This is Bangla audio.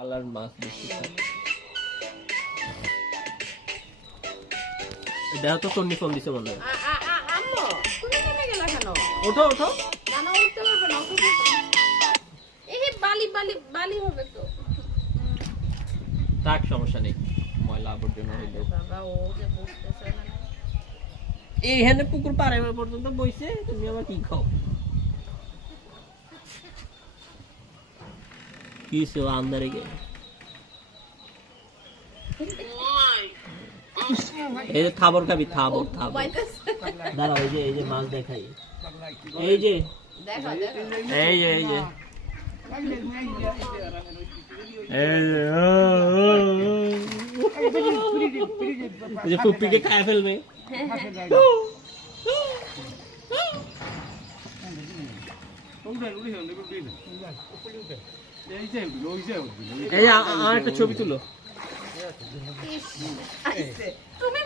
আলার মাছ বেশি খায়। দেখো তো টন্নি ফোন দিছে মনে হয়। আম্মু তুমি নেমে গেলা কেন? ওঠো ওঠো। না না উঠতে পারবে না, উঠতে পারবে না। এই বালি বালি বালি হবে তো। থাক সমস্যা নেই, ময়লা আবর্জনা হইলো। বাবা ও যে বসতেছে না। এইখানে পুকুর পাড়ে পর্যন্ত বইছে, তুমি আবার কি খাও? কি সে আন্দারে গে এই যে থাবর খাবি, থাবর থাবর। দাঁড়া, এই যে মাছ দেখাই, এই যে দেখো দেখো এই যে এই যে এই যে ফুপিকে খায় ফেলবে। এই যে আমার একটা ছবি তুলো। তুমি